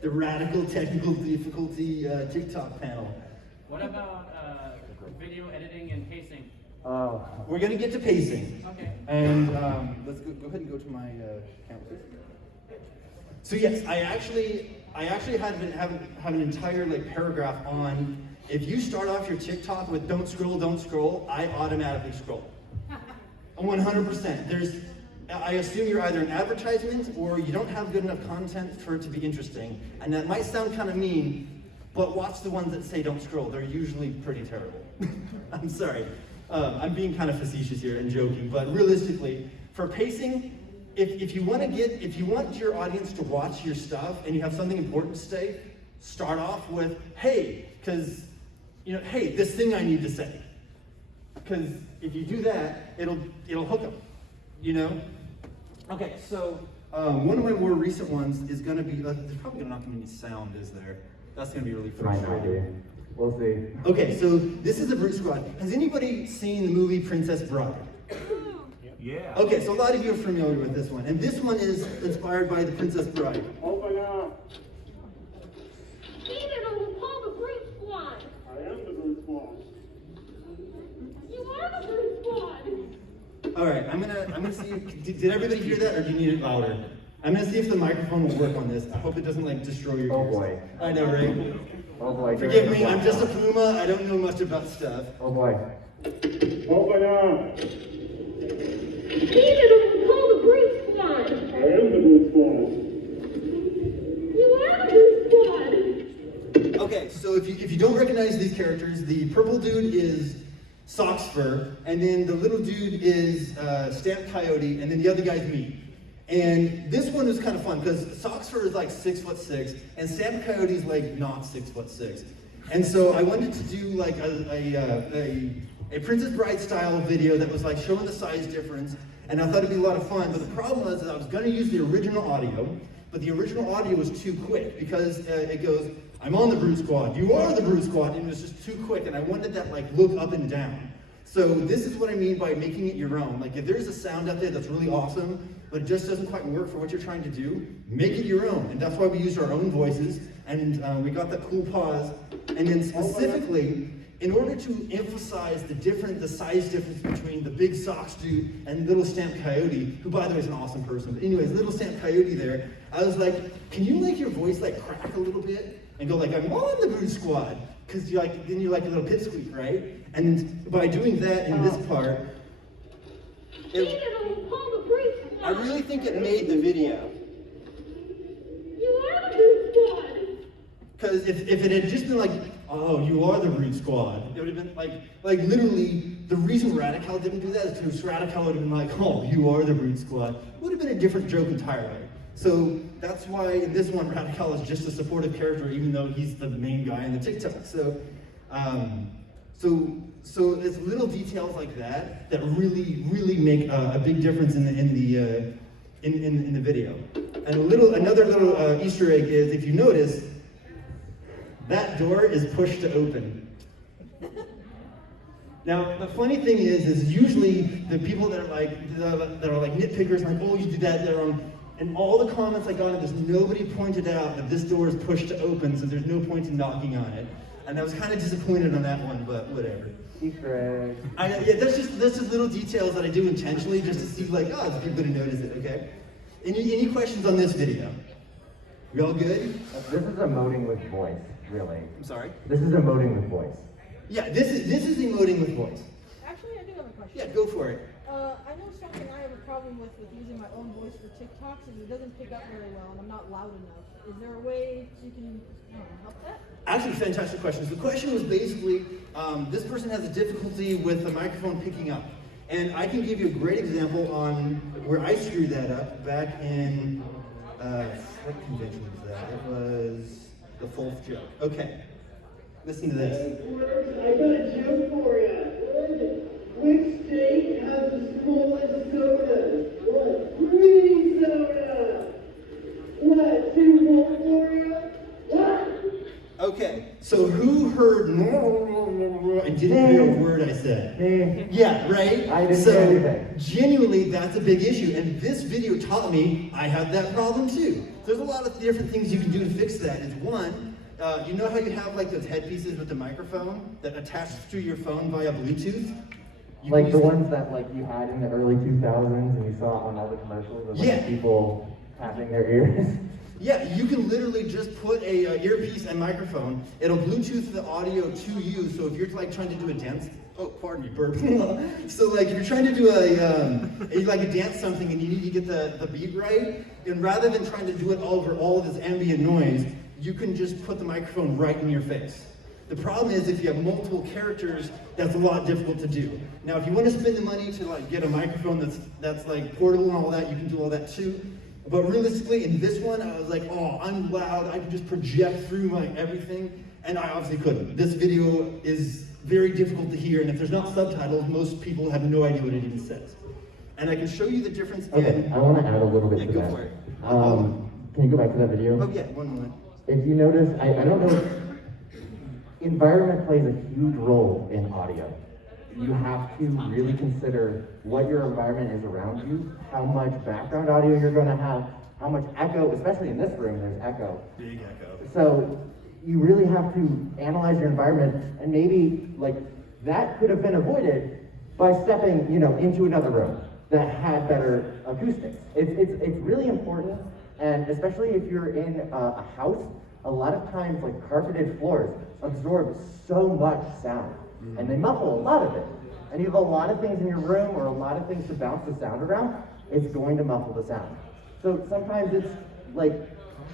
The radical technical difficulty TikTok panel. What about video editing and pacing? We're gonna get to pacing. Okay. And let's go ahead and go to my account. So yes, I actually have an entire paragraph on, if you start off your TikTok with don't scroll, I automatically scroll. 100%. I assume you're either an advertisement or you don't have good enough content for it to be interesting. And that might sound kind of mean, but watch the ones that say don't scroll. They're usually pretty terrible. I'm sorry. I'm being kind of facetious here and joking, but realistically, for pacing, if you want your audience to watch your stuff and you have something important to say, start off with, hey, because, hey, this thing I need to say. Because if you do that, it'll hook them, Okay, so one of my more recent ones is gonna be, there's probably not gonna be any sound, is there? That's gonna be really frustrating. We'll see. Okay, so this is the Brute Squad. Has anybody seen the movie Princess Bride? Yeah. Okay, so a lot of you are familiar with this one. And this one is inspired by the Princess Bride. Open up! Steven, call the Brute Squad! I am the Brute Squad. You are the Brute Squad! Alright, I'm gonna see if, did everybody hear that or do you need it louder? I'm gonna see if the microphone will work on this. I hope it doesn't destroy your ears. Oh boy. I know, right? Oh boy. Forgive me, I'm just a Puma, I don't know much about stuff. Oh boy. Open up! Steven, call the Brute Squad! I am the Brute Squad. You are the Brute Squad! Okay, so if you don't recognize these characters, the purple dude is Soxfur, and then the little dude is Stamp Coyote, and then the other guy's me. And this one was kind of fun because Soxfur is like 6'6", and Stamp Coyote is like not 6'6". And so I wanted to do like a Princess Bride style video that was like showing the size difference, and I thought it'd be a lot of fun. But the problem was that I was going to use the original audio, but the original audio was too quick because it goes, "I'm on the Brute Squad, you are the Brute Squad," and it was just too quick, and I wanted that look up and down. So this is what I mean by making it your own. Like if there's a sound out there that's really awesome, but it just doesn't quite work for what you're trying to do, make it your own. And that's why we used our own voices, and we got that cool pause. And then specifically, in order to emphasize the size difference between the big Sox dude and little Stamp Coyote, who by the way is an awesome person, but anyways, little Stamp Coyote there, I was like, can you make your voice crack a little bit? And go I'm on the Brute Squad. Because then you're like a little pipsqueak, right? And by doing that in this part, I really think it made the video. You are the Brute Squad! Because if it had just been oh, you are the Brute Squad, it would have been like literally, the reason Radical didn't do that is because Radical would have been oh, you are the Brute Squad. It would have been a different joke entirely. So that's why in this one, Radical is just a supportive character, even though he's the main guy in the TikTok. So it's little details like that that really make a big difference in the video. And another little Easter egg is, if you notice, that door is pushed to open. Now the funny thing is usually the people that are nitpickers, oh, you did that, they're wrong. And all the comments I got on this, nobody pointed out that this door is pushed to open, so there's no point in knocking on it. And I was kind of disappointed on that one, but whatever. Easter egg. Yeah, that's just little details that I do intentionally just to see there's people to notice it, okay? Any questions on this video? We all good? This is emoting with voice, really. I'm sorry? This is emoting with voice. Yeah, this is emoting with voice. Actually, I do have a question. Yeah, go for it. I know something I have a problem with using my own voice for TikToks is it doesn't pick up very well and I'm not loud enough. Is there a way you can help that? Actually, fantastic questions. The question was basically, this person has a difficulty with the microphone picking up. And I can give you a great example on where I screwed that up back in, what convention was that? It was the fourth joke. Okay, listen to this. I got a joke for you. Which state has the smallest soda? What? Green soda! What? 2 volt for you? What? Okay, So who heard and didn't hear a word I said? Me. Yeah, right? I didn't so hear anything. genuinely, that's a big issue. And this video taught me I had that problem too. There's a lot of different things you can do to fix that. Is one, you know how you have like those headpieces with the microphone that attach to your phone via Bluetooth? You Like can the use ones that like you had in the early 2000s and you saw on all the commercials of like, Yeah. people tapping their ears. Yeah, you can literally just put a earpiece and microphone. It'll Bluetooth the audio to you. So if you're like trying to do a dance, oh, pardon me, burp. So like if you're trying to do a dance something and you need to get the beat right, and rather than trying to do it over all of this ambient noise, you can just put the microphone right in your face. The problem is if you have multiple characters, that's a lot difficult to do. Now, if you want to spend the money to like get a microphone that's like portable and all that, you can do all that too. But realistically, in this one, I was like, oh, I'm loud. I can just project through my everything, and I obviously couldn't. This video is very difficult to hear, and if there's not subtitles, most people have no idea what it even says. And I can show you the difference Okay, in... I want to add a little bit Yeah, to go that. for it. Can you go back to that video? Oh yeah, one moment. If you notice, I don't know, environment plays a huge role in audio. You have to really consider what your environment is around you, how much background audio you're going to have, how much echo, especially in this room, there's echo. Big echo. So you really have to analyze your environment, and maybe like that could have been avoided by stepping, into another room that had better acoustics. It's really important, and especially if you're in a house, a lot of times like carpeted floors absorb so much sound, and they muffle a lot of it. And you have a lot of things in your room or a lot of things to bounce the sound around, it's going to muffle the sound. So sometimes it's like,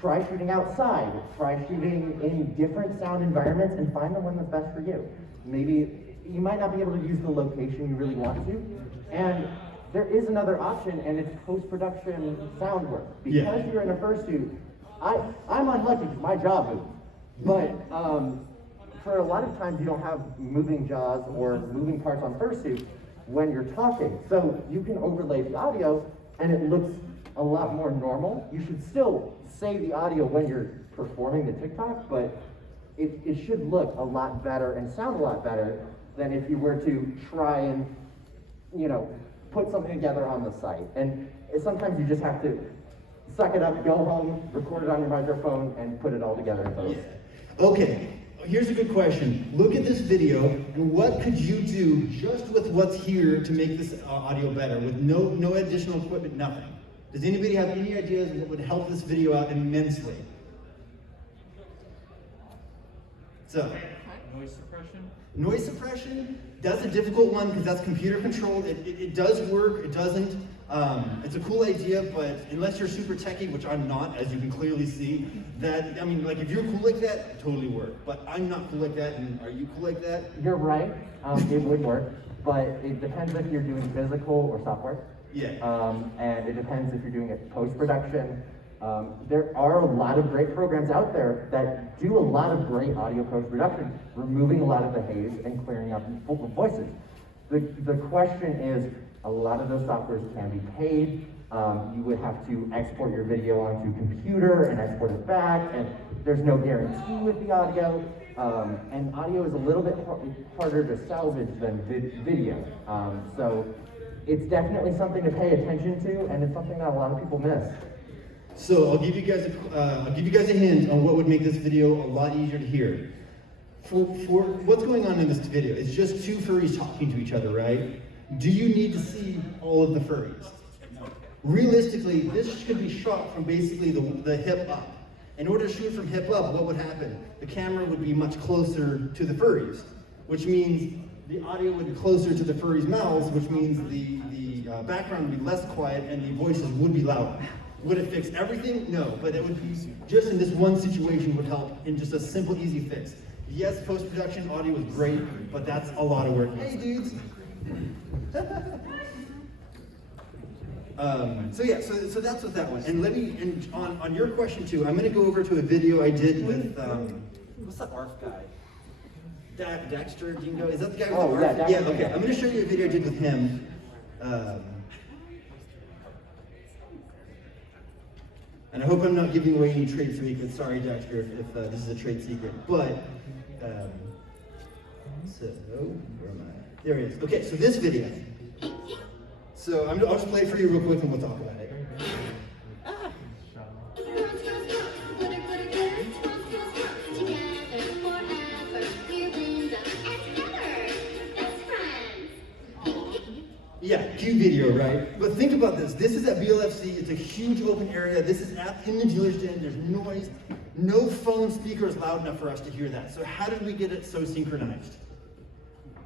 try shooting outside, try shooting in different sound environments and find the one that's best for you. Maybe you might not be able to use the location you really want to, and there is another option, and it's post-production sound work. Because you're in a fursuit, I'm unlucky because my jaw moves, but for a lot of times you don't have moving jaws or moving parts on fursuit when you're talking. So you can overlay the audio and it looks a lot more normal. You should still say the audio when you're performing the TikTok, but it should look a lot better and sound a lot better than if you were to try and, put something together on the site. And sometimes you just have to suck it up, go home, record it on your microphone, and put it all together in post. Yeah. Okay, here's a good question. Look at this video, and what could you do just with what's here to make this audio better, with no additional equipment, nothing? Does anybody have any ideas of what would help this video out immensely? So, Noise suppression? noise suppression, that's a difficult one because that's computer controlled. It does work, it doesn't. It's a cool idea, but unless you're super techie, which I'm not, as you can clearly see, if you're cool like that, it totally work. But I'm not cool like that, and are you cool like that? You're right, it would work, but it depends if you're doing physical or software. Yeah. And it depends if you're doing it post-production. There are a lot of great programs out there that do a lot of great audio post-production, removing a lot of the haze and clearing up vocal voices. The question is, a lot of those softwares can be paid. You would have to export your video onto a computer and export it back, and there's no guarantee with the audio. And audio is a little bit harder to salvage than video. So it's definitely something to pay attention to, and it's something that a lot of people miss. So I'll give you guys a hint on what would make this video a lot easier to hear. For what's going on in this video, it's just two furries talking to each other, right? Do you need to see all of the furries? Realistically, this should be shot from basically the hip up. In order to shoot from hip up, what would happen? The camera would be much closer to the furries, which means the audio would be closer to the furries' mouths, which means the background would be less quiet and the voices would be louder. Would it fix everything? No, but it would be, just in this one situation would help in just a simple, easy fix. Yes, post-production audio is great, but that's a lot of work. Hey dudes! So that's with that one. And on your question too, I'm gonna go over to a video I did with, what's that ARF guy? Dexter Dingo, is that the guy with the ARF? yeah, Okay, I'm gonna show you a video I did with him. And I hope I'm not giving away any trade secrets. Sorry, Dexter, if this is a trade secret. But, so, where am I? There it is. Okay, so this video. So I'll just play it for you real quick and we'll talk about it. Yeah, cute video, right? But think about this. This is at BLFC. It's a huge open area. This is in the dealer's den. There's noise. No phone speaker is loud enough for us to hear that. So how did we get it so synchronized?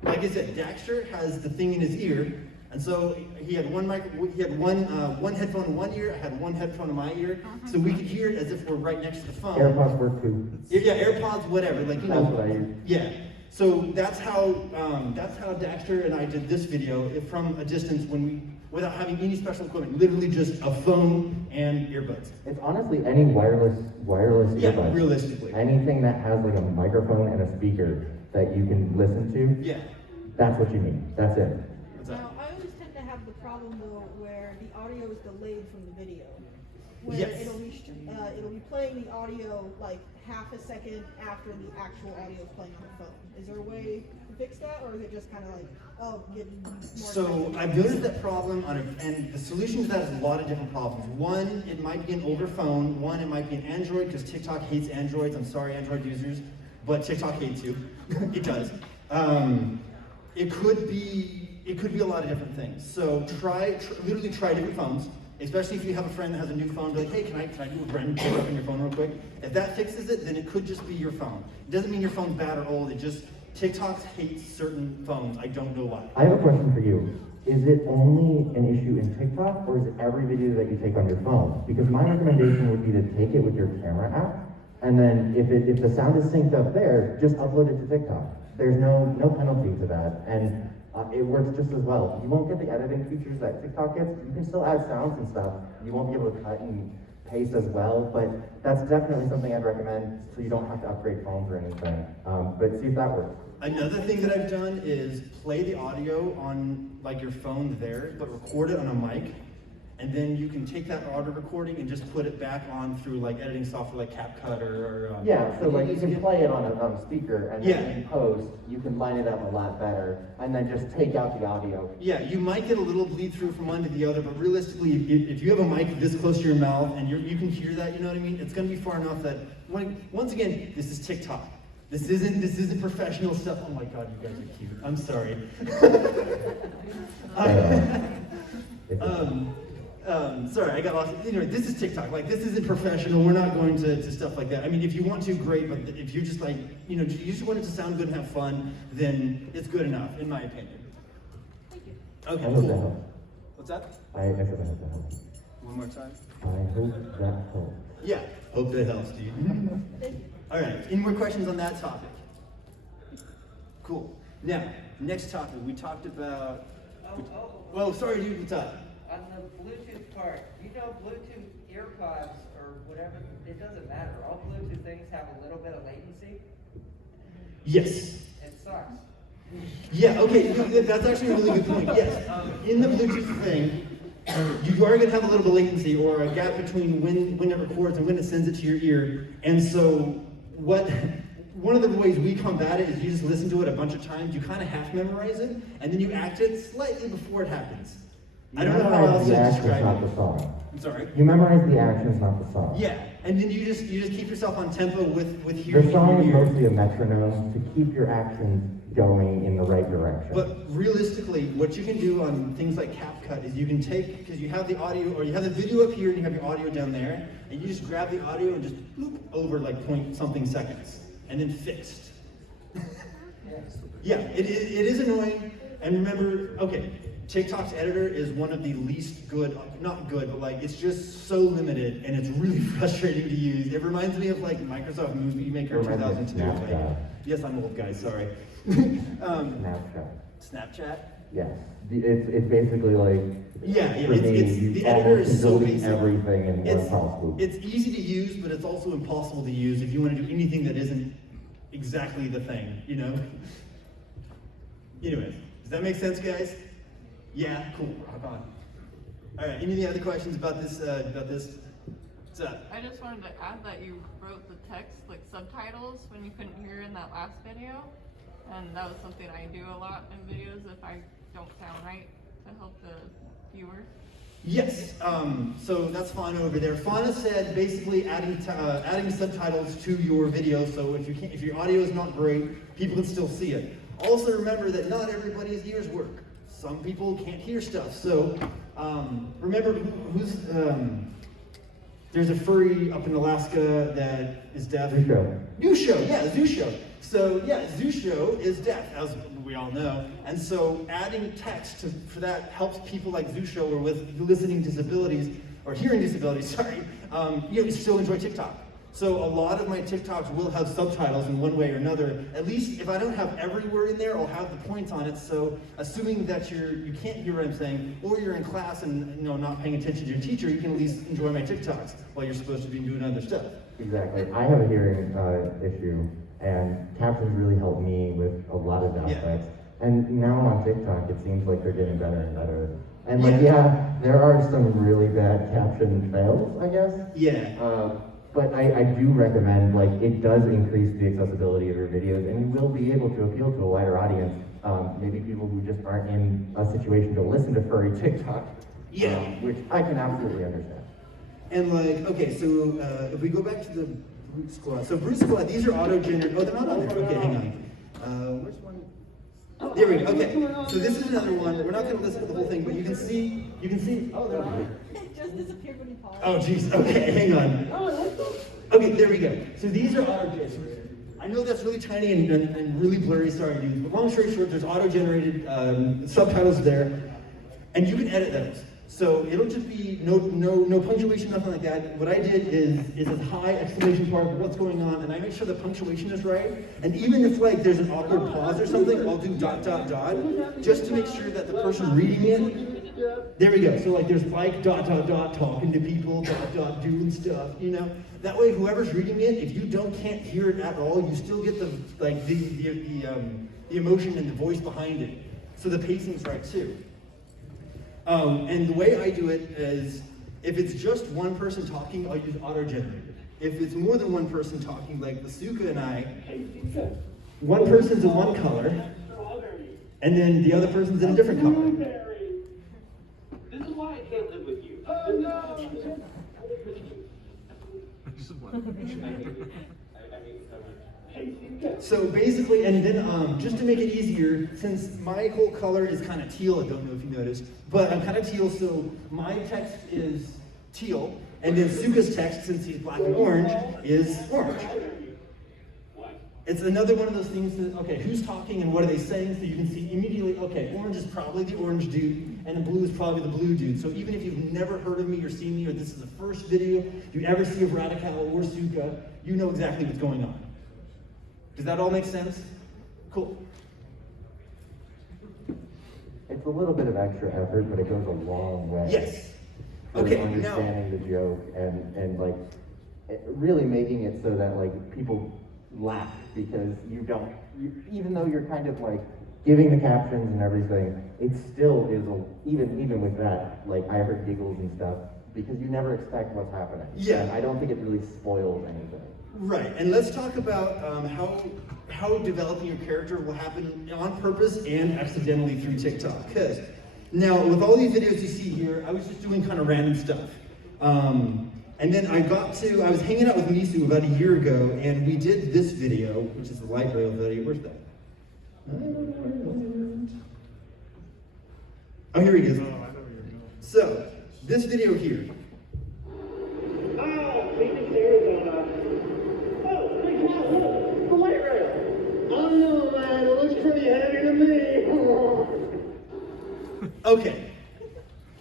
Like I said, Daxter has the thing in his ear, and so he had one headphone in one ear. I had one headphone in my ear, so we could hear it as if we're right next to the phone. AirPods work too. Yeah, AirPods, whatever. Like you know. That's what I use. Yeah. So that's how Daxter and I did this video from a distance without having any special equipment, literally just a phone and earbuds. It's honestly any wireless Yeah, earbud. realistically. Anything that has like a microphone and a speaker that you can listen to. Yeah. That's what you need. That's it. What's that? Now, I always tend to have the problem though where the audio is delayed from the video. Where Yes. it'll be playing the audio like half a second after the actual audio is playing on the phone. Is there a way to fix that, or is it just kind of like, oh, getting more So attention? I've noticed that problem and the solution to that is a lot of different problems. One, it might be an older phone. One, it might be an Android because TikTok hates Androids. I'm sorry, Android users, but TikTok hates you. It does. It could be a lot of different things. So literally try different phones. Especially if you have a friend that has a new phone, be like, hey, can I do a brand new pickup on your phone real quick? If that fixes it, then it could just be your phone. It doesn't mean your phone's bad or old. It just TikTok hates certain phones. I don't know why. I have a question for you. Is it only an issue in TikTok, or is it every video that you take on your phone? Because my recommendation would be to take it with your camera app, and then if the sound is synced up there, just upload it to TikTok. There's no penalty to that, and it works just as well. You won't get the editing features that TikTok gets. You can still add sounds and stuff. You won't be able to cut and paste as well, but that's definitely something I'd recommend so you don't have to upgrade phones or anything. But see if that works. Another thing that I've done is play the audio on like your phone there, but record it on a mic, and then you can take that audio recording and just put it back on through like editing software like CapCut or Yeah, so like you can play it on a speaker, and then Yeah. in post, you can line it up a lot better, and then just take out the audio. Yeah, you might get a little bleed through from one to the other, but realistically, if you have a mic this close to your mouth and you can hear that, you know what I mean? It's going to be far enough that once again, this is TikTok. This isn't professional stuff. Oh my God, you guys are cute. I'm sorry. Sorry, I got lost. Anyway, this is TikTok. Like, this isn't professional. We're not going to stuff like that. I mean, if you want to, great. But if you just like, you just want it to sound good and have fun, then it's good enough, in my opinion. Thank you. Okay, I hope that cool. helps. What's that? I said I hope that helps. One more time. I hope that helps. Yeah. Hope that helps, dude. Thank you. All right. Any more questions on that topic? Cool. Now, next topic. We talked about. Well, sorry, dude. What's up? On the Bluetooth part, Bluetooth earpods or whatever, it doesn't matter. All Bluetooth things have a little bit of latency. Yes. It sucks. Yeah, okay, that's actually a really good point. Yes, in the Bluetooth thing, you are going to have a little bit of latency or a gap between when it records and when it sends it to your ear. And so one of the ways we combat it is you just listen to it a bunch of times, you kind of half memorize it, and then you act it slightly before it happens. I don't know how else to the actions, describe not the it. song. I'm sorry? You memorize the actions, not the song. Yeah, and then you just keep yourself on tempo with The hearing song is your ear. mostly a metronome to keep your actions going in the right direction. But realistically, what you can do on things like CapCut is you can take, because you have the audio, or you have the video up here and you have your audio down there, and you just grab the audio and just bloop over like point something seconds, and then fixed. Yeah, it is annoying, and remember, okay, TikTok's editor is one of the least good, not good, but like it's just so limited, and it's really frustrating to use. It reminds me of like Microsoft Movie Maker It reminds me of 2002. Snapchat. Yes, I'm old, guys, sorry. Snapchat. Snapchat? Yes. It's basically like, Yeah, for me, the you editor almost is so delete basic. everything in one fell swoop. It's easy to use, but it's also impossible to use if you want to do anything that isn't exactly the thing, Anyways, does that make sense, guys? Yeah, cool, rock on. All right, any other questions about this What's up? I just wanted to add that you wrote the text, like subtitles, when you couldn't hear in that last video. And that was something I do a lot in videos if I don't sound right to help the viewer. Yes, so that's Fauna over there. Fauna said basically adding subtitles to your video, so if your audio is not great, people can still see it. Also remember that not everybody's ears work. Some people can't hear stuff, so remember there's a furry up in Alaska that is deaf. Zusho. So yeah, Zusho is deaf, as we all know, and so adding text for that helps people like Zusho or with listening disabilities, or hearing disabilities, sorry, still enjoy TikTok. So a lot of my TikToks will have subtitles in one way or another. At least if I don't have everywhere in there, I'll have the points on it. So assuming that you can't hear what I'm saying, or you're in class and not paying attention to your teacher, you can at least enjoy my TikToks while you're supposed to be doing other stuff. Exactly. I have a hearing issue, and captions really help me with a lot of aspects. Yeah. And now on TikTok, it seems like they're getting better and better. And there are some really bad caption fails, I guess. Yeah. But I do recommend, it does increase the accessibility of your videos, and you will be able to appeal to a wider audience. Maybe people who just aren't in a situation to listen to furry TikTok. Yeah. Which I can absolutely understand. And okay, so if we go back to the Brute Squad. So Brute Squad, these are auto-generated. Oh, they're not on there. Okay, hang on. Where's one? There we go. Okay. So this is another one. We're not going to listen to the whole thing, but you can see. Oh, they're on. It just disappeared when you paused. Oh, jeez. Okay, hang on. Okay, there we go. So these are auto-generated. I know that's really tiny and really blurry. Sorry, dude. But long story short, there's auto-generated subtitles there, and you can edit those. So it'll just be no punctuation, nothing like that. What I did is a high exclamation mark, what's going on, and I make sure the punctuation is right. And even if there's an awkward pause or something, I'll do ... just to make sure that the person reading it, there we go. So there's talking to people, doing stuff, That way whoever's reading it, if you can't hear it at all, you still get the emotion and the voice behind it. So the pacing's right too. And the way I do it is, if it's just one person talking, I'll use auto-generated. If it's more than one person talking, like the Suka and I, one person's in one color, and then the other person's in a different color. This is why I can't live with you. Oh no! So basically, and then just to make it easier, since my whole color is kind of teal, I don't know if you noticed, but I'm kind of teal, so my text is teal, and then Suka's text, since he's black and orange, is orange. It's another one of those things that, okay, who's talking and what are they saying, so you can see immediately, okay, orange is probably the orange dude, and blue is probably the blue dude. So even if you've never heard of me or seen me, or this is the first video you ever see of Radical or Suka, you know exactly what's going on. Does that all make sense? Cool. It's a little bit of extra effort, but it goes a long way. Yes. For Okay, understanding the joke and really making it so that people laugh, because even though you're kind of giving the captions and everything, it still is even with that, I heard giggles and stuff, because you never expect what's happening. Yeah. And I don't think it really spoils anything. Right, and let's talk about how developing your character will happen on purpose and accidentally through TikTok. Because now, with all these videos you see here, I was just doing kind of random stuff. And then I was hanging out with Misu about a year ago, and we did this video, which is the light rail video. Where's that? Oh, here he is. So, this video here. Oh, Phoenix, Arizona. Oh, big house, look, the light rail. I don't know, man, it looks pretty heavy to me. Okay.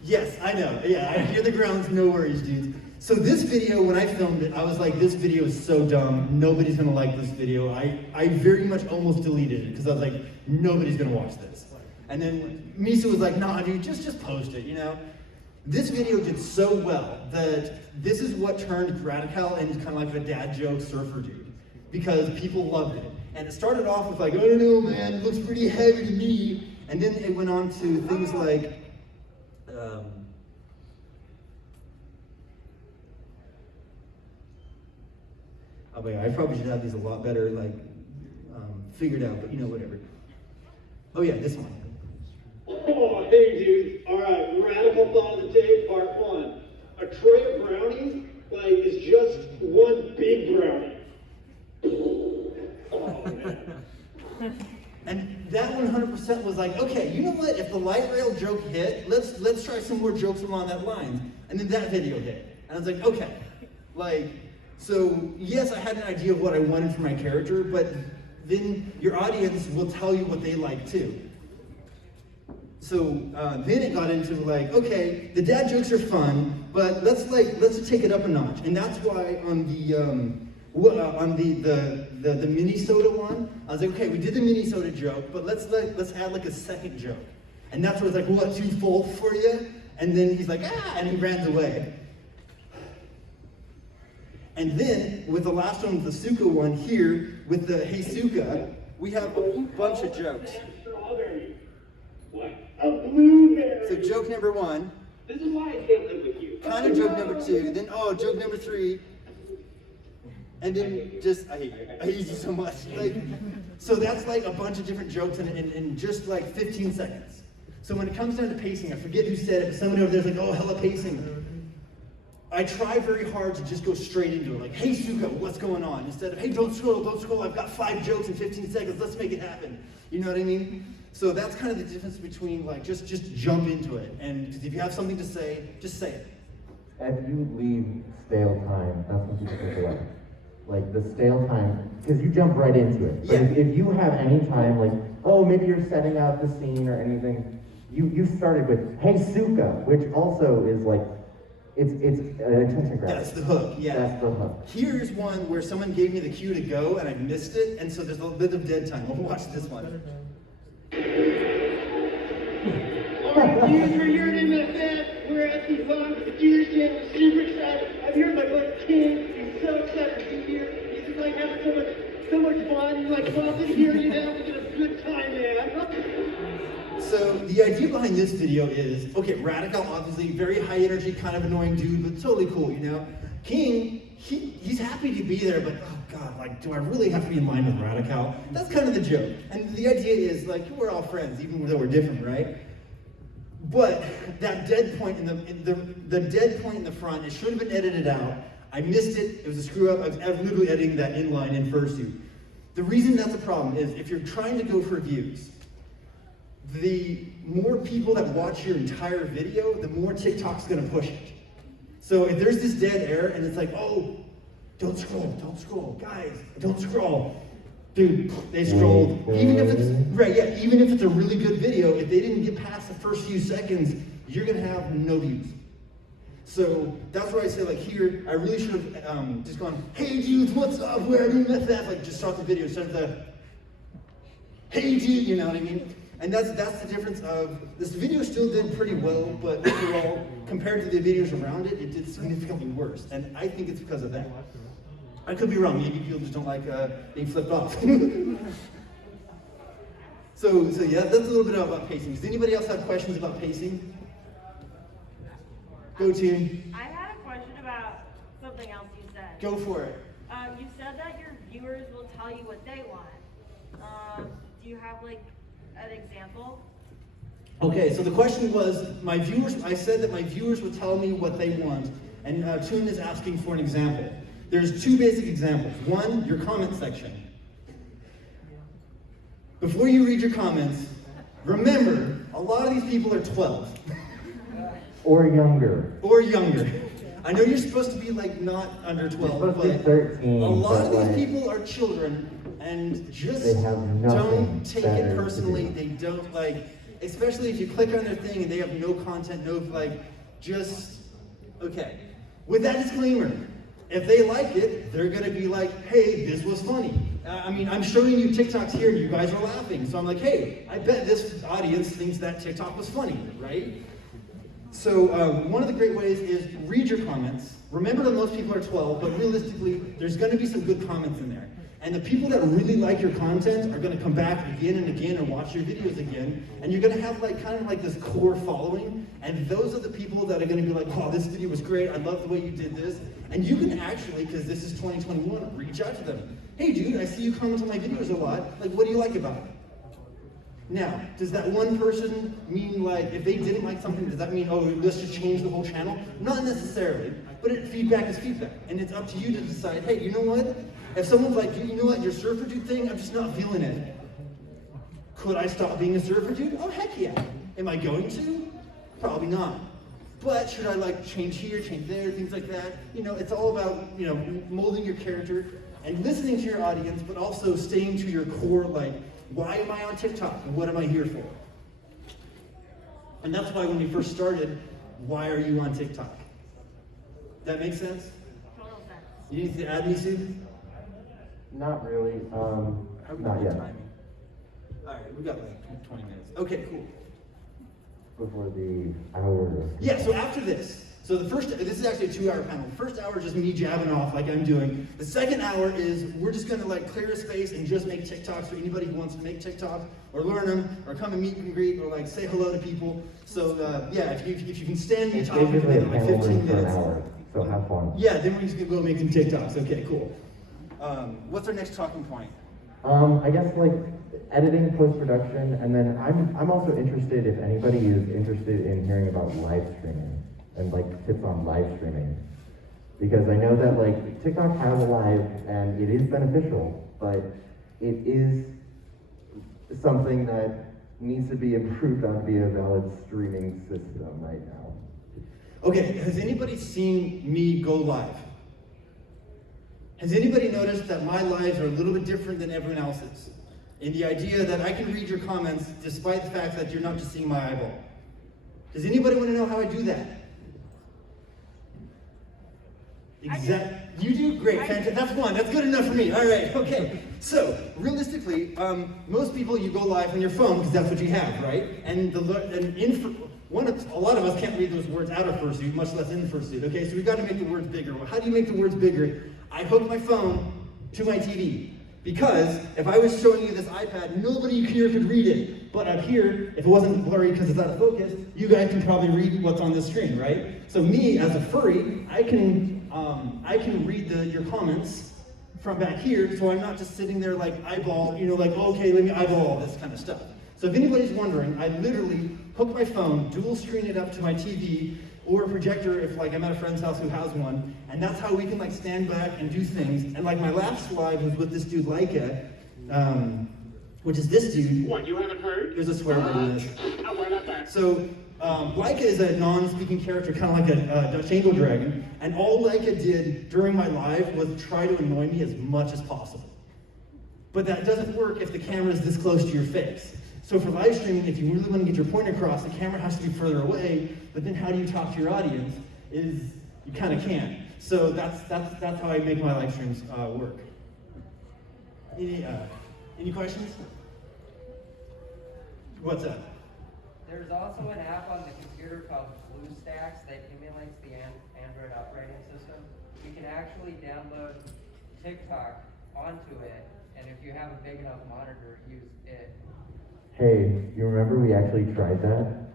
Yes, I know. Yeah, I hear the grounds, no worries, dudes. So this video, when I filmed it, I was like, this video is so dumb. Nobody's gonna like this video. I very much almost deleted it, because I was like, nobody's gonna watch this. And then Misa was like, nah, dude, just post it, This video did so well that this is what turned Radical into kind of like a dad joke surfer dude, because people loved it. And it started off with I don't know, man, it looks pretty heavy to me. And then it went on to things like, but yeah, I probably should have these a lot better, like, figured out, but you know, whatever. Oh yeah, this one. Oh, hey dudes. Alright, radical thought of the day, part 1. A tray of brownies, like, is just one big brownie. Oh, man. And that 100% was like, okay, you know what? If the light rail joke hit, let's try some more jokes along that line. And then that video hit. And I was like, okay. Like, so yes, I had an idea of what I wanted for my character, but then your audience will tell you what they like too. So then it got into like, okay, the dad jokes are fun, but let's take it up a notch. And that's why on the Minnesota one, I was like, okay, we did the Minnesota joke, but let's add like a second joke. And that's where it's like, what, too full for you? And then he's like, ah, and he runs away. And then with the last one, with the Suka one here, with the Hey Suka, we have a bunch of jokes. Strawberry. What? A blueberry. So joke number 1. This is why I can't live with you. Kind of joke number 2, then joke number 3, and then just I hate you so much. Like, so that's like a bunch of different jokes in just like 15 seconds. So when it comes down to pacing, I forget who said it, but somebody over there's like, oh, hella pacing. I try very hard to just go straight into it, like, hey Suka, what's going on? Instead of, hey, don't scroll, I've got 5 jokes in 15 seconds, let's make it happen. You know what I mean? So that's kind of the difference between like, just jump into it. And if you have something to say, just say it. If you leave stale time, that's when people take away. Like the stale time, because you jump right into it. But Yeah. if you have any time, like, oh, maybe you're setting up the scene or anything, you started with, hey Suka, which also is like, it's an attention grabber. That's the hook, yeah. That's the hook. Here's one where someone gave me the cue to go and I missed it, and so there's a little bit of dead time. We'll watch this one. Alright, dudes, we're here in MFF. We're at the Volunteers Stand. We're super excited. I'm here with my buddy King. He's so excited to be here. He's just like having so much fun. He's like buzzing here, you know, we're having a good time, man. So the idea behind this video is, okay, Radical, obviously, very high energy, kind of annoying dude, but totally cool, you know? King, he's happy to be there, but oh God, like, do I really have to be in line with Radical? That's kind of the joke. And the idea is, like, we're all friends, even though we're different, right? But that dead point the dead point in the front, it should have been edited out. I missed it, it was a screw up. I was literally editing that inline in fursuit. The reason that's a problem is if you're trying to go for views, the more people that watch your entire video, the more TikTok's gonna push it. So if there's this dead air and it's like, oh, don't scroll, guys, don't scroll. Dude, they scrolled. Even if it's, right, yeah, even if it's a really good video, if they didn't get past the first few seconds, you're gonna have no views. So that's why I say, like, here, I really should have just gone, hey dudes, what's up, we're at MFF, like, just start the video instead of the, hey dude, you know what I mean? And that's the difference of, this video still did pretty well, but overall, compared to the videos around it, it did significantly worse. And I think it's because of that. I could be wrong, maybe people just don't like being flipped off. So yeah, that's a little bit about pacing. Does anybody else have questions about pacing? Go team. I had a question about something else you said. Go for it. You said that your viewers will tell you what they want. Do you have like an example? Okay, so the question was, I said that my viewers would tell me what they want, and Toon is asking for an example. There's 2 basic examples. One, your comment section. Before you read your comments, remember, a lot of these people are 12. Or younger. Or younger. I know you're supposed to be like not under 12, You're supposed to be 13, a lot of but, these like, people are children, and just they have nothing don't take better it to personally. do. They don't like, especially if you click on their thing and they have no content, no like, just, okay. With that disclaimer, if they like it, they're gonna be like, hey, this was funny. I mean, I'm showing you TikToks here and you guys are laughing. So I'm like, hey, I bet this audience thinks that TikTok was funny, right? So one of the great ways is read your comments. Remember that most people are 12, but realistically, there's gonna be some good comments in there. And the people that really like your content are gonna come back again and again and watch your videos again. And you're gonna have like kind of like this core following. And those are the people that are gonna be like, wow, this video was great. I love the way you did this. And you can actually, because this is 2021, reach out to them. Hey dude, I see you comment on my videos a lot. Like, what do you like about it? Now, does that one person mean like, if they didn't like something, does that mean, oh, let's just change the whole channel? Not necessarily, but feedback is feedback. And it's up to you to decide, hey, you know what? If someone's like, you know what, your surfer dude thing, I'm just not feeling it. Could I stop being a surfer dude? Oh, heck yeah. Am I going to? Probably not. But should I like change here, change there, things like that? You know, it's all about, you know, molding your character and listening to your audience, but also staying to your core, like, why am I on TikTok? And what am I here for? And that's why when we first started, why are you on TikTok? That makes sense? Total sense. You need to add me, Sue? Not really. Not yet. Alright, we got like 20 minutes. Okay, cool. Before the hour. Yeah, so after this, so this is actually a 2-hour panel. The first hour is just me jabbing off like I'm doing. The second hour is we're just gonna like clear a space and just make TikToks for anybody who wants to make TikToks or learn them or come and meet and greet or like say hello to people. So yeah, if you can stand me It's talking for basically a like panel 15 for an minutes. hour, so have fun. Yeah, then we're just gonna go make some TikToks. Okay, cool. What's our next talking point? I guess like editing, post-production, and then I'm also interested if anybody is interested in hearing about live streaming and like tips on live streaming. Because I know that like TikTok has live and it is beneficial, but it is something that needs to be improved on to be a valid streaming system right now. Okay, has anybody seen me go live? Has anybody noticed that my lives are a little bit different than everyone else's? In the idea that I can read your comments despite the fact that you're not just seeing my eyeball. Does anybody want to know how I do that? You do? Great, fantastic. That's one. That's good enough for me. All right, okay. So, realistically, most people, you go live on your phone because that's what you have, right? And a lot of us can't read those words out of fursuit, much less in fursuit, okay? So we've got to make the words bigger. Well, how do you make the words bigger? I hook my phone to my TV. Because if I was showing you this iPad, nobody here could read it. But up here, if it wasn't blurry because it's out of focus, you guys can probably read what's on the screen, right? So me, as a furry, I can read your comments from back here, so I'm not just sitting there like eyeball, like, okay, let me eyeball all this kind of stuff. So if anybody's wondering, I literally hook my phone, dual screen it up to my TV, or a projector if like I'm at a friend's house who has one, and that's how we can like stand back and do things. And like my last live was with this dude Leica, which is this dude. What, you haven't heard? There's a swear word in this. Why not that? So Leica is a non-speaking character, kind of like a Dutch Angel Dragon, and all Leica did during my live was try to annoy me as much as possible. But that doesn't work if the camera is this close to your face. So for live streaming, if you really want to get your point across, the camera has to be further away, but then how do you talk to your audience you kind of can't. So that's how I make my live streams work. Any questions? What's up? There's also an app on the computer called BlueStacks that emulates the Android operating system. You can actually download TikTok onto it, and if you have a big enough monitor, use it. Hey, you remember we actually tried that?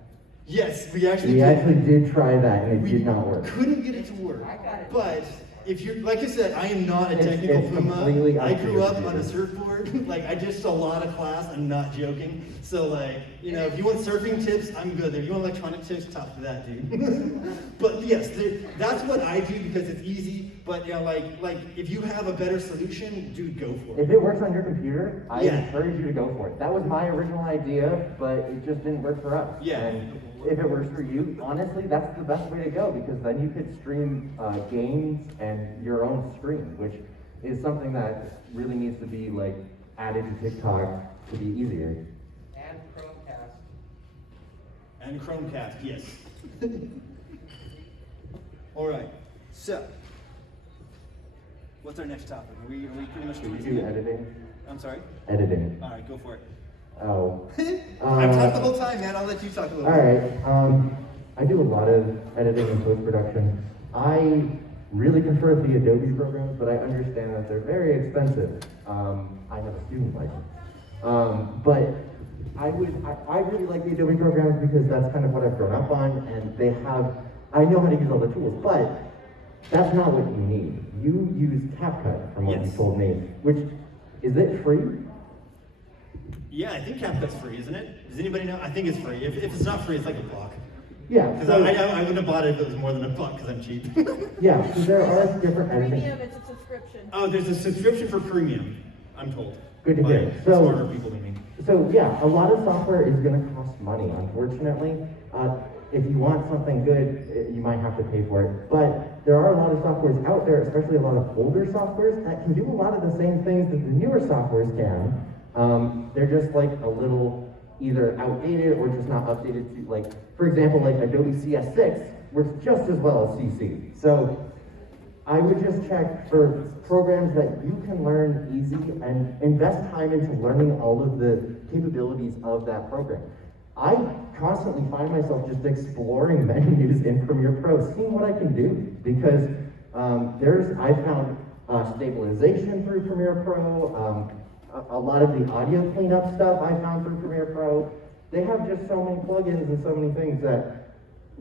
Yes, we actually did try that, and it did not work. Couldn't get it to work. I got it. But if you're, like I said, I am not a It's technical completely puma. I up to grew your up on a computer. surfboard. Like I just saw a lot of class. I'm not joking. So like, if you want surfing tips, I'm good there. If you want electronic tips, talk to that dude. But yes, that's what I do because it's easy. But like if you have a better solution, dude, go for it. If it works on your computer, I Yeah. encourage you to go for it. That was my original idea, but it just didn't work for us. Yeah. And if it works for you, honestly, that's the best way to go because then you could stream games and your own screen, which is something that really needs to be like added to TikTok to be easier. And Chromecast. And Chromecast, yes. All right. So, what's our next topic? Are we pretty much Should we towards do the end? editing? I'm sorry. Editing. All right, go for it. Oh. I've talked the whole time, man. I'll let you talk a little All bit. right. I do a lot of editing and post-production. I really prefer the Adobe programs, but I understand that they're very expensive. I have a student license. But I really like the Adobe programs because that's kind of what I've grown up on, and I know how to use all the tools, but that's not what you need. You use CapCut, from what you told me, which, is it free? Yeah, I think CapCut's free, isn't it? Does anybody know? I think it's free. If it's not free, it's like a buck. Yeah. Because So, I wouldn't have bought it if it was more than a buck because I'm cheap. yeah, so there are different editing. Premium, it's a subscription. Oh, there's a subscription for premium, I'm told. Good to By hear. So- smarter people than me. So yeah, a lot of software is going to cost money, unfortunately. If you want something good, you might have to pay for it. But there are a lot of softwares out there, especially a lot of older softwares, that can do a lot of the same things that the newer softwares can. They're just like a little either outdated or just not updated to, like, for example, like Adobe CS6 works just as well as CC. So I would just check for programs that you can learn easy and invest time into learning all of the capabilities of that program. I constantly find myself just exploring menus in Premiere Pro, seeing what I can do, because I found stabilization through Premiere Pro, a lot of the audio cleanup stuff I found through Premiere Pro. They have just so many plugins and so many things that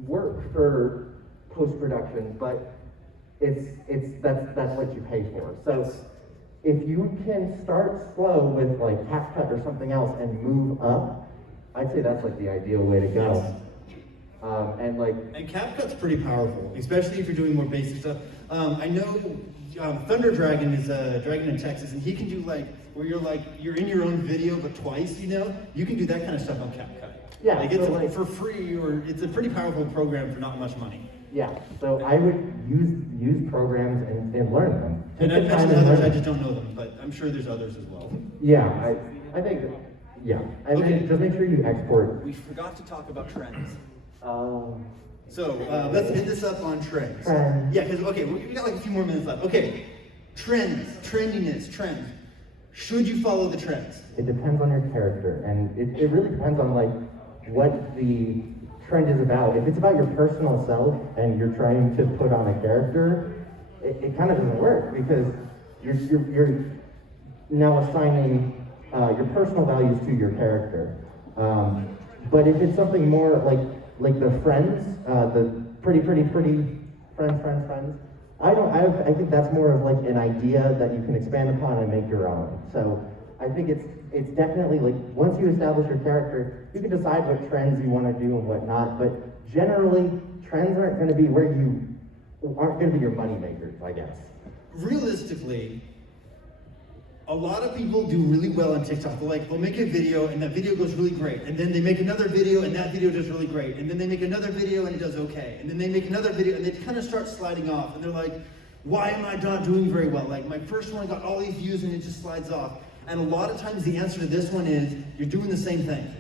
work for post-production, but that's what you pay for. So if you can start slow with like CapCut or something else and move up, I'd say that's like the ideal way to go. And CapCut's pretty powerful, especially if you're doing more basic stuff. I know Thunder Dragon is a dragon in Texas, and he can do like where you're in your own video but twice. You can do that kind of stuff on CapCut. Yeah, like so it's for free, or it's a pretty powerful program for not much money. Yeah, so I would use programs and learn them. And I've mentioned others, I just don't know them, but I'm sure there's others as well. Yeah, I think, yeah. And Okay. then just make sure you export. We forgot to talk about trends. Um, So let's hit this up on trends. Trends. Yeah, because, okay, we got like a few more minutes left. Okay, trends, trendiness, trends. Should you follow the trends? It depends on your character, and it really depends on like what the trend is about. If it's about your personal self and you're trying to put on a character, it kind of doesn't work because you're now assigning your personal values to your character. But if it's something more like the friends, the pretty friends. I think that's more of like an idea that you can expand upon and make your own. So I think it's definitely like once you establish your character, you can decide what trends you want to do and what not. But generally, trends aren't going to be your money makers, I guess. Realistically, a lot of people do really well on TikTok. They'll make a video and that video goes really great. And then they make another video and that video does really great. And then they make another video and it does okay. And then they make another video and they kind of start sliding off. And they're like, why am I not doing very well? Like my first one got all these views and it just slides off. And a lot of times the answer to this one is you're doing the same thing.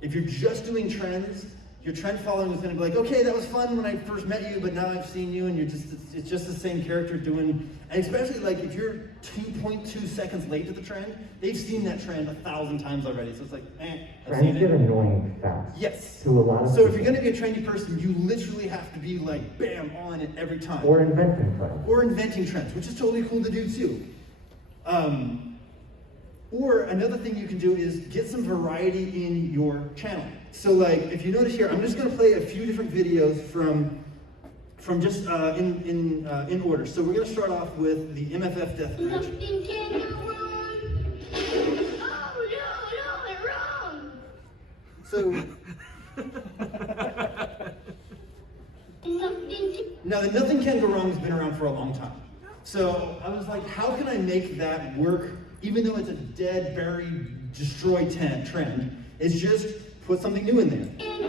If you're just trends, your trend following is going to be like, okay, that was fun when I first met you, but now I've seen you and it's just the same character doing, and especially like if you're 2.2 seconds late to the trend, they've seen that trend 1,000 times already. So it's like, I've seen Trends get it. annoying fast. Yes. To a lot of So if people. you're going to be a trendy person, you literally have to be like, bam, on it every time. Or inventing trends. Or inventing trends, which is totally cool to do too. Or another thing you can do is get some variety in your channel. So like, if you notice here, I'm just gonna play a few different videos from just in order. So we're gonna start off with the MFF Deathmatch. Nothing can go wrong. Oh no, I'm wrong. So, Nothing. now the Nothing Can Go Wrong has been around for a long time. So I was like, how can I make that work, even though it's a dead, buried, destroyed trend, is just put something new in there.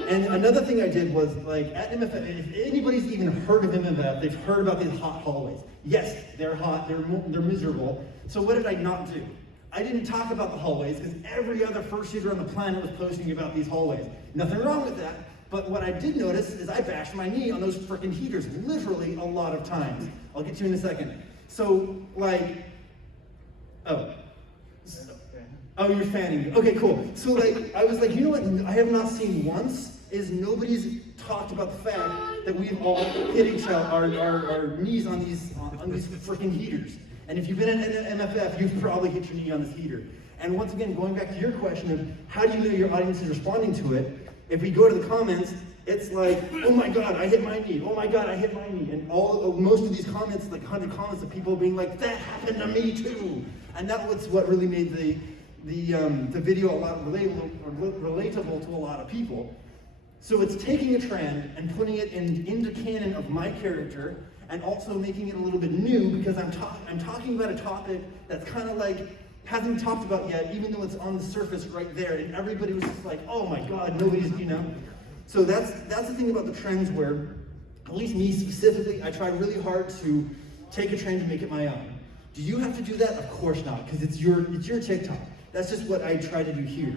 And another thing I did was, like, at MFF, if anybody's even heard of MFF, they've heard about these hot hallways. Yes, they're hot, they're miserable. So what did I not do? I didn't talk about the hallways, because every other first shooter on the planet was posting about these hallways. Nothing wrong with that, but what I did notice is I bashed my knee on those freaking heaters, literally a lot of times. I'll get to you in a second. So, like, oh, you're fanning me. Okay, cool. So like, I was like, you know what? I have not seen once is nobody's talked about the fact that we've all hit each other, our knees on these freaking heaters. And if you've been in an MFF, you've probably hit your knee on this heater. And once again, going back to your question of how do you know your audience is responding to it, if we go to the comments, it's like, oh my God, I hit my knee. Oh my God, I hit my knee. And most of these comments, like 100 comments of people being like, that happened to me too. And that was what really made the video a lot relatable to a lot of people. So it's taking a trend and putting it into canon of my character, and also making it a little bit new because I'm talking about a topic that's kind of like hasn't been talked about yet, even though it's on the surface right there, and everybody was just like, oh my God, nobody's, you know. So that's the thing about the trends, where, at least me specifically, I try really hard to take a trend and make it my own. Do you have to do that? Of course not, because it's your TikTok. That's just what I try to do here.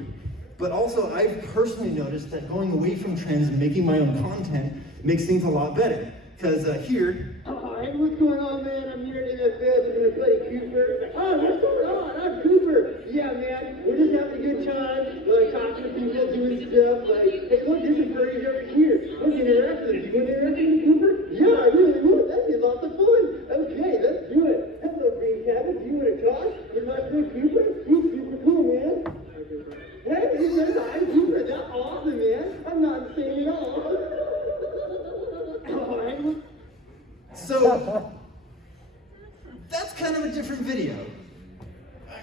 But also, I've personally noticed that going away from trends and making my own content makes things a lot better. Because here... Oh, hey, what's going on, man? I'm here in NFL with my buddy Cooper. Oh, what's going on? I'm Cooper. Yeah, man, we're just having a good time, like talking to people, doing stuff. Like, hey, look, there's some furries over here. Look, interested. You want to interactive, Cooper? Yeah, I really would. That'd be lots of fun. Okay, let's do it. Hello, Green Cabin. Do you want to talk with my friend Cooper? He's super cool, man. Hey, I'm Cooper. That's awesome, man. I'm not insane at all. So, that's kind of a different video.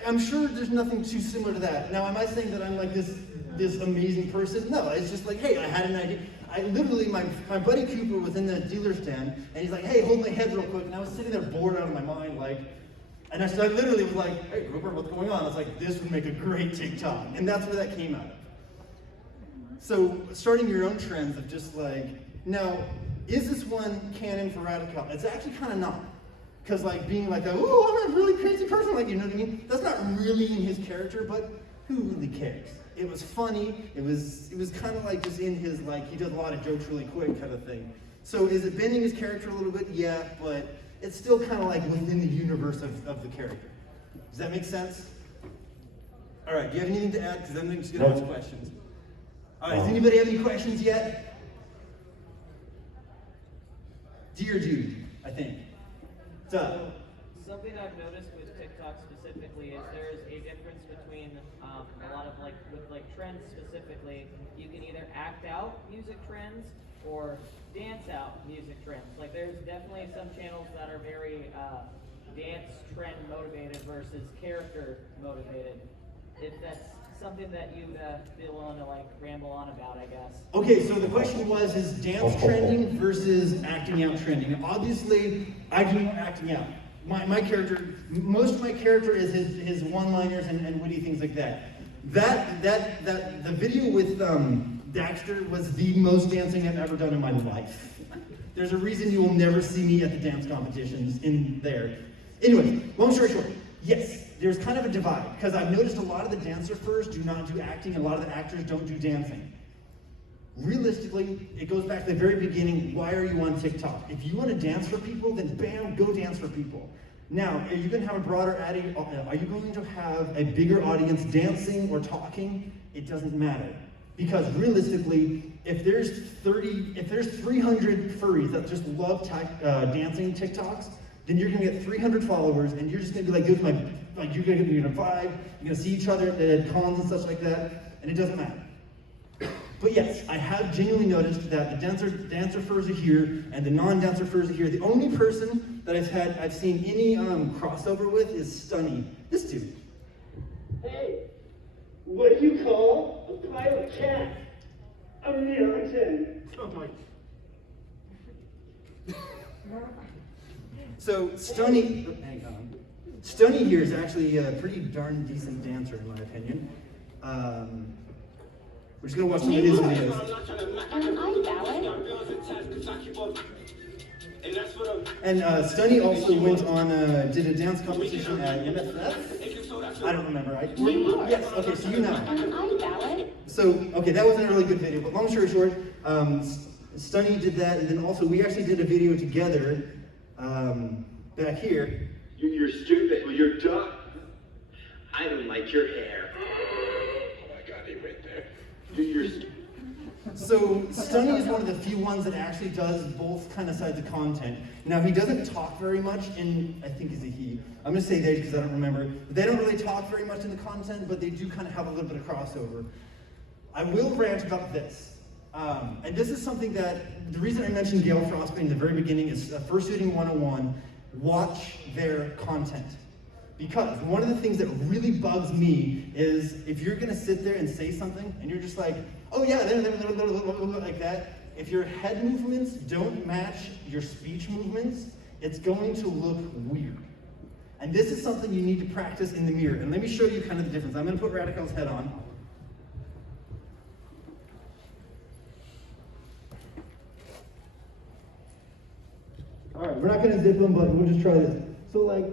I'm sure there's nothing too similar to that. Now, am I saying that I'm like this amazing person? No, it's just like, hey, I had an idea. I literally, my buddy Cooper was in the dealer stand, and he's like, hey, hold my head real quick. And I was sitting there bored out of my mind, like, and I literally was like, hey, Cooper, what's going on? I was like, this would make a great TikTok. And that's where that came out of. So, starting your own trends of just like, now, is this one canon for Radical? It's actually kind of not. Because like being like, oh, I'm a really crazy person, like, you know what I mean? That's not really in his character, but who really cares? It was funny, it was kind of like just in his, like, he does a lot of jokes really quick kind of thing. So is it bending his character a little bit? Yeah, but it's still kind of like within the universe of the character. Does that make sense? All right, do you have anything to add? Because I'm just going to ask questions. All right, does anybody have any questions yet? Dear Jude, I think. What's up? Something I've noticed with TikTok specifically is there's a difference between a lot of with trends specifically. You can either act out music trends or dance out music trends. Like there's definitely some channels that are very dance trend motivated versus character motivated. If that's something that you'd be willing to like ramble on about, I guess. Okay, so the question was, is dance trending versus acting out trending? Obviously, I do acting out. My character, most of my character is his one-liners and witty things like that. The video with Daxter was the most dancing I've ever done in my life. There's a reason you will never see me at the dance competitions in there. Anyway, long story short, yes. There's kind of a divide, because I've noticed a lot of the dancer furs do not do acting, and a lot of the actors don't do dancing. Realistically, it goes back to the very beginning, why are you on TikTok? If you want to dance for people, then bam, go dance for people. Now, are you going to have a broader audience? Are you going to have a bigger audience dancing or talking? It doesn't matter. Because realistically, if there's 300 furries that just love dancing TikToks, then you're gonna get 300 followers, and you're just gonna be like, you're gonna be in a vibe, you're gonna see each other at cons and such like that, and it doesn't matter. But yes, I have genuinely noticed that the dancer furs are here, and the non-dancer furs are here. The only person that I've seen any crossover with is Stunny. This dude. Hey, what do you call a pile of cat? A militant. Oh my. So Stunny, hang on. Stunny here is actually a pretty darn decent dancer in my opinion. We're just gonna watch some of his videos. And Stunny also went on, did a dance competition at MFF. I don't remember. Yes. Okay, so you know. So okay, that wasn't a really good video, but long story short, Stunny did that, and then also we actually did a video together. Back here. You're stupid. Well, you're dumb. I don't like your hair. Oh my God, he right there. You're stupid. So So Stunny is one of the few ones that actually does both kind of sides of content. Now he doesn't talk very much in, I think is a he. I'm gonna say they because I don't remember. They don't really talk very much in the content, but they do kind of have a little bit of crossover. I will rant about this. And this is something that, the reason I mentioned Gale Frostby in the very beginning is Fursuiting 101, watch their content. Because one of the things that really bugs me is if you're gonna sit there and say something and you're just like, oh yeah, like that, if your head movements don't match your speech movements, it's going to look weird. And this is something you need to practice in the mirror. And let me show you kind of the difference. I'm gonna put Radical's head on. All right, we're not gonna zip them, but we'll just try this. So like,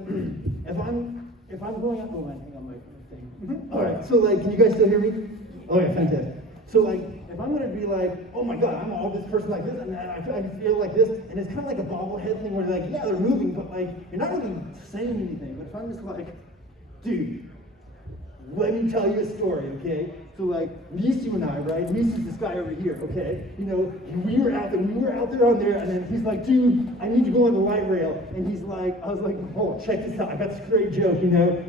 if I'm going up, oh, hang on my thing. All right, so like, can you guys still hear me? Oh yeah, fantastic. So like, if I'm gonna be like, oh my God, I'm all this person like this, and I feel like this, and it's kind of like a bobblehead thing where like, yeah, they're moving, but like, you're not really saying anything. But if I'm just like, dude, let me tell you a story, okay? So like, Misu and I, right? Misu's this guy over here, okay? You know, we were out there on there, and then he's like, dude, I need to go on the light rail. And he's like, I was like, oh, check this out, I got this great joke, you know?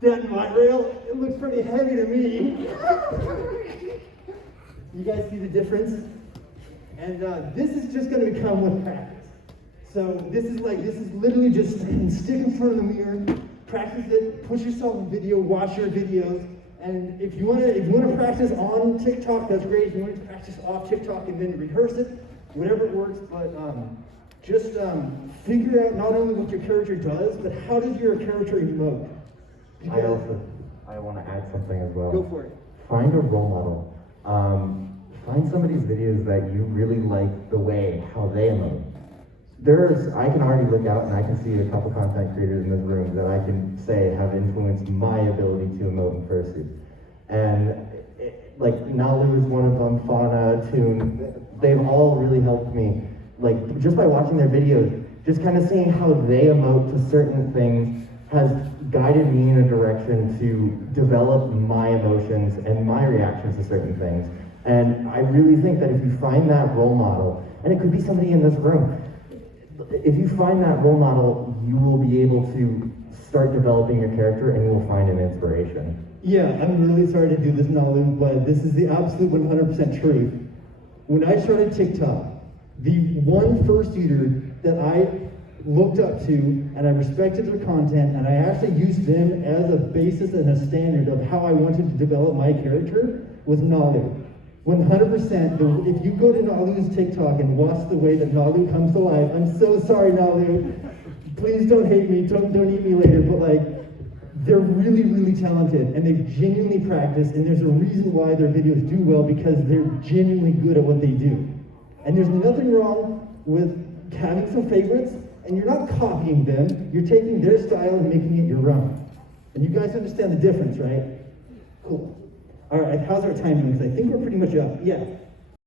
That light rail, it looks pretty heavy to me. You guys see the difference? And this is just gonna become with practice. So this is literally just stick in front of the mirror, practice it, push yourself in video, watch your videos, and if you wanna practice on TikTok, that's great. If you want to practice off TikTok and then rehearse it, whatever it works, but just figure out not only what your character does, but how does your character emote. I want to add something as well. Go for it. Find a role model. Find somebody's videos that you really like the way, how they emote. I can already look out and I can see a couple content creators in this room that I can say have influenced my ability to emote in fursuit. And like Nalu is one of them, Fauna, Toon, they've all really helped me. Like just by watching their videos, just kind of seeing how they emote to certain things has guided me in a direction to develop my emotions and my reactions to certain things. And I really think that if you find that role model, and it could be somebody in this room, if you find that role model, you will be able to start developing your character and you will find an inspiration. Yeah, I'm really sorry to do this, Nalu, but this is the absolute 100% truth. When I started TikTok, the one fursuiter that I looked up to and I respected their content and I actually used them as a basis and a standard of how I wanted to develop my character was Nalu. 100%, if you go to Nalu's TikTok and watch the way that Nalu comes to life, I'm so sorry, Nalu. Please don't hate me, don't eat me later, but like, they're really, really talented and they've genuinely practiced, and there's a reason why their videos do well because they're genuinely good at what they do. And there's nothing wrong with having some favorites, and you're not copying them, you're taking their style and making it your own. And you guys understand the difference, right? Cool. All right, how's our timing? Because I think we're pretty much up. Yeah.